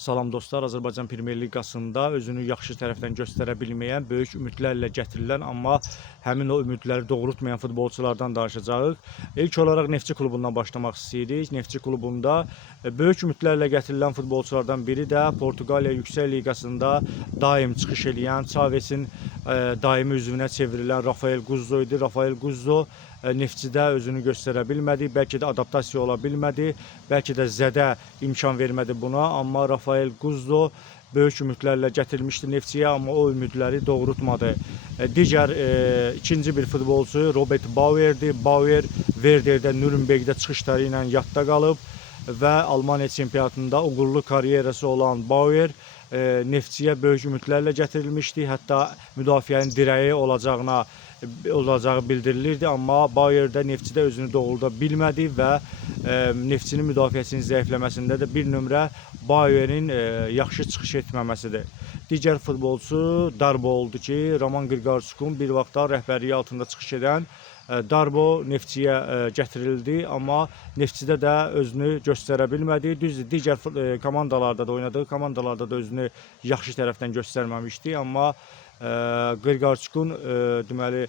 Salam dostlar, Azərbaycan Premyer Liqasında özünü yaxşı tərəfdən göstərə bilməyən, böyük ümidlərlə gətirilən, amma həmin o ümidləri doğrultmayan futbolçulardan danışacağıq. İlk olaraq Neftçi klubundan başlamaq istəyirik. Neftçi klubunda böyük ümidlərlə gətirilən futbolçulardan biri də Portuqaliya Yüksək Liqasında daim çıxış edən, Chavezin daimi üzvünə çevrilən Rafael Guzzo idi. Rafael Guzzo Neftçidə özünü göstərə bilmədi, bəlkə də adaptasiya ola bilmədi, bəlkə də zədə imkan vermədi buna, amma Rafael Guzzo böyük ümidlərlə gətirilmişdi Neftçiyə, amma o ümidləri doğrultmadı. Digər ikinci bir futbolçu Robert Bauer'di. Bauer Werder'də, Nürnbergdə çıxışları ilə yadda qalıb və Almaniya çempionatında uğurlu karyerası olan Bauer Neftçiyə böyük ümidlərlə gətirilmişdi. Hətta müdafiənin dirəyi olacağı bildirilirdi, amma Bayerdə Neftçidə özünü doğrulda bilmədi və Neftçinin müdafiəsinin zəifləməsində də bir nömrə Bayerin yaxşı çıxış etməməsidir. Digər futbolçu Darbo oldu ki, Roman Grigorçukun bir vaxtlar rəhbərliyi altında çıxış edən Darbo Neftçiyə gətirildi, amma Neftçidə də özünü göstərə bilmədi. Düzdür, digər komandalarda da oynadığı komandalarda da özünü yaxşı tərəfdən göstərməmişdi, amma Grigorçukun deməli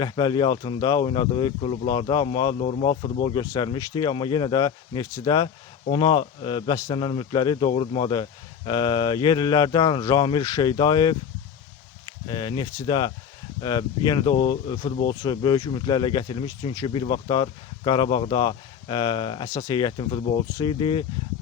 rəhbərliyi altında oynadığı klublarda amma normal futbol göstərmişdi, amma yenə də Neftçidə ona bəslənən ümidləri doğrultmadı. Yerlilərdən Ramil Şeydayev Neftçidə yenə də o futbolçu böyük ümidlərlə gətirilmiş, çünki bir vaxtlar Qarabağda əsas heyətin futbolçusu idi,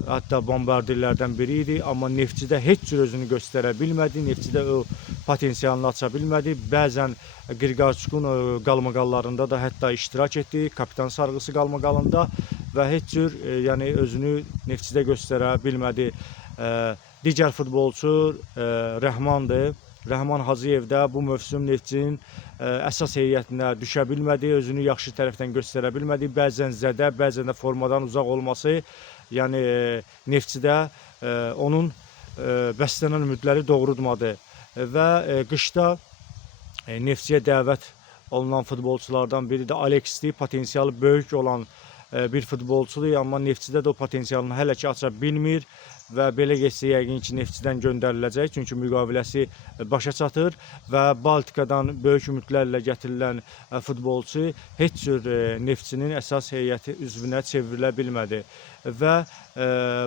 hətta bombardirlərdən biri idi, amma Neftçidə heç cür özünü göstərə bilmədi, Neftçidə o potensialını aça bilmədi. Bəzən Grigorçukun qalmaqallarında da hətta iştirak etdi, kapitan sarğısı qalmaqalında və heç cür yəni özünü Neftçidə göstərə bilmədi. Digər futbolçu Rəhmandır. Rəhman Hacıyev də bu mövsüm Neftçinin əsas heyətinə düşə bilmədi, özünü yaxşı tərəfdən göstərə bilmədi. Bəzən zədə, bəzən də formadan uzaq olması, yəni Neftçidə onun bəslənən ümidləri doğrultmadı. Və qışda Neftçiyə dəvət olunan futbolçulardan biri də Alexisdir. Potensialı böyük olan bir futbolçudur, amma Neftçidə də o potensialını hələ ki aça bilmir və belə getsə yəqin ki Neftçidən göndəriləcək, çünki müqaviləsi başa çatır və Baltikadan böyük ümidlərlə gətirilən futbolçu heç cür Neftçinin əsas heyəti üzvünə çevrilə bilmədi və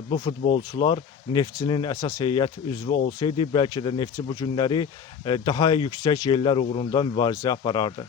bu futbolçular Neftçinin əsas heyət üzvü olsaydı, bəlkə də Neftçi bu günləri daha yüksək yerlər uğrunda mübarizə aparardı.